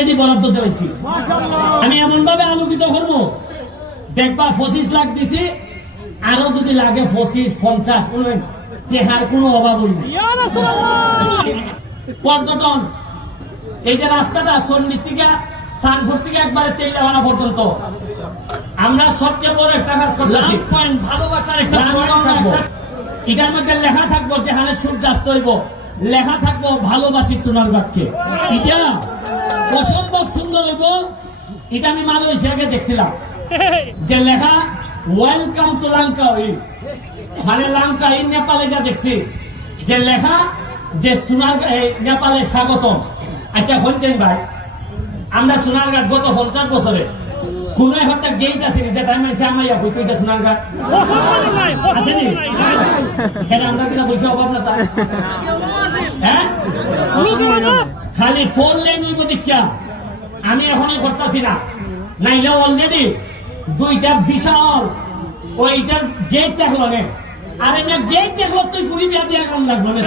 Already বরাদ্দ দিয়েছি। আমি এমন ভাবে আলোকিত করবো, দেখবা 25 লাখ দিছি, আরো যদি লাগে 25-50 টেহার কোনো অভাব হইনি। পর্যটন, এই যে রাস্তাটা সন্নির থেকে সানপুর থেকে একবারে তেলডাবানা পর্যন্ত আমরা সবচেয়ে বড় একটা কাজ করতেছি। ভালোবাসার একটা থাকবো, এটার মধ্যে লেখা থাকবো যেখানে সূর্যাস্ত হইব, লেখা থাকবো ভালোবাসি সোনারগাঁকে। এটা অসম্ভব সুন্দর হইব। এটা আমি মালয়েশিয়াকে দেখছিলাম যে লেখা ওয়েলকাম টু লাঙ্কাউই, মানে লাঙ্কাউই নেপালে যা দেখছি যে লেখা যে সোনারগাঁ নেপালে স্বাগতম। আচ্ছা হচ্ছেন ভাই, আমরা সোনারগাঁ গত 50 বছরে কোন একটা গেট আছে যেটা মানুষ আমাইয়া হইতো এটা সোনারগাঁ আসেনি? কেন আমরা কিনা বলছি অভাব না তার? হ্যাঁ, খালি 4 লেন হইব দীক্ষা আমি এখনই করতেছি না, নাইলে অলরেডি 2টা বিশাল ওইটার গেট দেখলো না। আরে না গেট দেখলো তুই ফুরি বিয়া দিয়া কাম লাগলো না,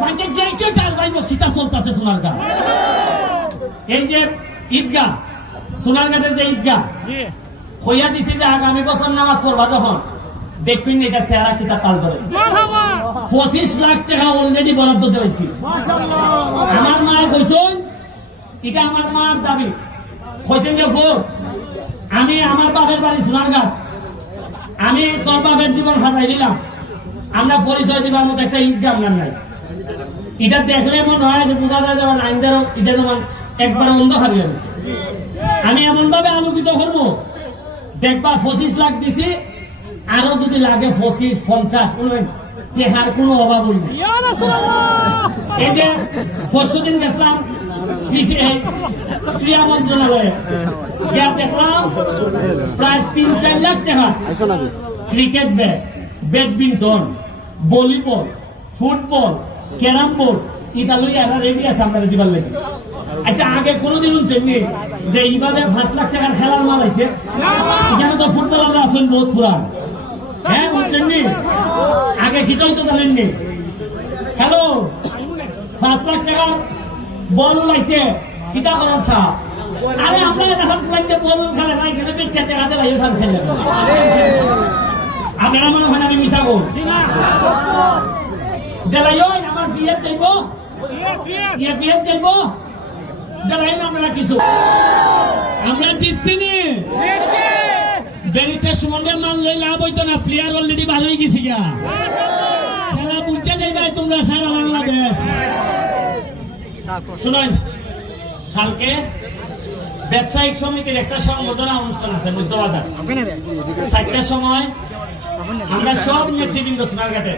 মানে গেটে টাল ভাইব খিতা চলতেছে সোনারগাঁ। এই যে ঈদগাহ, সোনারগাঁটের যে ঈদগাহ হইয়া দিছি যে আগামী বছর নামাজ পড়বা যখন দেখবেন এটা চেহারা কিতা তাল ধরে। 25 লাখ টাকা অলরেডি বরাদ্দ দিয়েছি। আমার মা কইছেন, এটা আমার মার দাবি, কইছেন যে আমি আমার বাপের বাড়ি সোনারগাঁ, আমি তোর বাপের জীবন হারাই দিলাম, আমরা পরিচয় দিবার মতো একটা ঈদগাহ আপনার নাই। এটা দেখলে মনে হয় যে বোঝা যায় যেমন আইনদারও এটা যেমন একবার অন্ধকার হয়ে গেছে। আমি এমন ভাবে আলোকিত করবো, দেখবা 25 লাখ দিছি, আরো যদি লাগে 25-50 টেহার কোনো অভাব হইনি। এই যে পরশুদিন গেছিলাম ক্রীড়া মন্ত্রণালয়ে, যা দেখলাম প্রায় 3-4 লাখ টাকা cricket bat, badminton, volleyball, football, carrom board এটা লই এরা রেডি আছে আমরা দিবার লাগে। আচ্ছা আগে কোনোদিন শুনছেননি যে এইভাবে 5 লাখ টাকার খেলার মাল আছে? এখানে তো ফুটবলাররা আছেন বহুত পুরান। হ্যাঁ বুঝছেননি? আগে খিতাই তো জানেননি। হ্যালো, 5 লাখ টাকার বল উলাইছে কিতা করেন সাহ? আরে আমরা এখন ফ্লাইটে বল খেলে না, এখানে 4 টাকা দিয়ে লাইছে সার ছেলে। আপনারা মনে হয় আমি মিশা গো দেলাইও আমার বিয়ে চাইবো, বিয়ে চাইবো দেলাই না আমরা কিছু। আমরা জিতছি নি, ব্যারিস্টার সুমনের মান লই লাভ হইতো না, প্লেয়ার অলরেডি ভালো হয়ে গেছি গা। খেলা বুঝতে যাইবে তোমরা সারা বাংলাদেশ। শুনুন, কালকে ব্যবসায়িক সমিতির একটা সংবর্ধনা অনুষ্ঠান আছে মধ্যবাজার, 4টার সময়। আমরা সব নেতৃবৃন্দ সোনারগাঁটে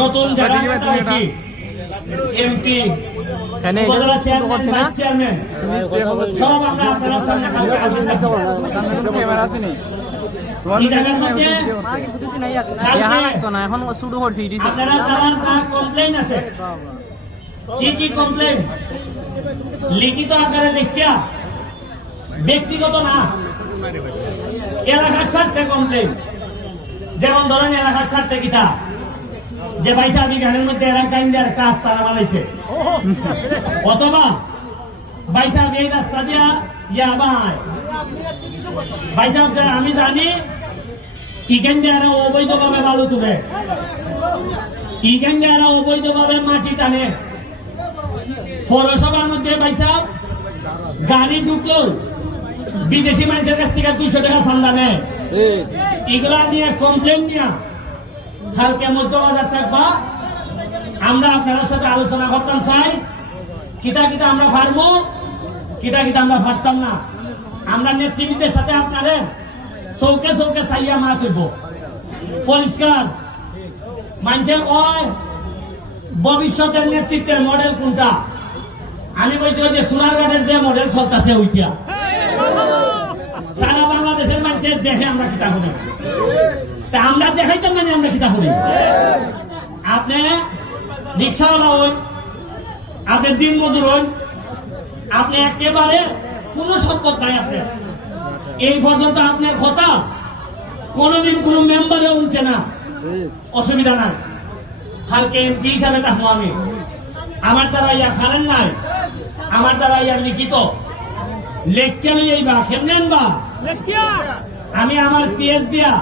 নতুন জায়গা পাইছি, এমপি, উপজেলা চেয়ারম্যান, চেয়ারম্যান সব আমরা আপনার সামনে কালকে এই জায়গার মধ্যে আপনারা যারা যা কমপ্লেইন আছে, কি কি কমপ্লেইন লিখিত আকারে লিখিয়া, ব্যক্তিগত না, এলাকার স্বার্থে কমপ্লেইন। যেমন ধরেন এলাকার স্বার্থে কিতা যে 22 বিঘানের মধ্যে এলাকা ইন্ডিয়ার কাজ তারা বানাইছে, অথবা 22 এই রাস্তা দিয়া ইয়াবায় 22 আমি জানি ইখান দিয়ে অবৈধভাবে বালু তুলে, ইখান দিয়ে অবৈধভাবে মাটি টানে। পৌরসভার মধ্যে 22 গাড়ি ঢুকলো বিদেশি মানুষের কাছ থেকে 200 টাকা চান্দা নেয়। এগুলা নিয়ে কমপ্লেন নিয়ে কালকে মধ্যবাজার থাকবা, আমরা আপনার সাথে আলোচনা করতাম চাই কিতা কিতা আমরা পারবো, কিতা কিতা আমরা পারতাম না। আমরা নেতৃবৃন্দের সাথে আপনাদের চৌকে চৌকে চাইয়া মারা তুলব পরিষ্কার। মানুষের কয় ভবিষ্যতের নেতৃত্বের মডেল কোনটা? আমি বলছি যে সোনারগাঁটের যে মডেল চলতেছে ওইটা সারা বাংলাদেশের মানুষের দেখে আমরা কিতা করি, তা আমরা দেখাইতাম মানে আমরা কিতা করি। আপনি রিক্সাওয়ালা হন, আপনি দিন মজুর হন, আপনি একেবারে কোন সম্পদ নাই আপনার, এই পর্যন্ত আপনার কথা কোনদিন কোন মেম্বারে উঠছে না, অসুবিধা নাই। কালকে এমপি হিসাবে থাকবো আমি, আমার দ্বারা ইয়া খালেন নাই, আমার দ্বারা ইয়ার লিখিত লেখকে লইবা কেমনেন বা আমি আমার পিএস দিয়া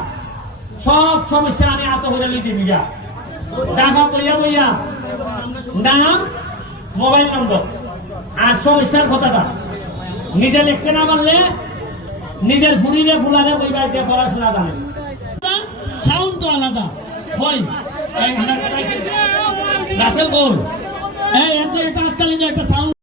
সব সমস্যা আমি হাতে করে লইছি বিঘা দেখা কইয়া বইয়া নাম মোবাইল নম্বর আর সমস্যার কথাটা নিজে লিখতে না পারলে নিজের ফুরিলে ফুলারে কইবা যে পড়াশোনা জানে সাউন্ড তো আলাদা হই রাসেল গোল এই এত একটা সাউন্ড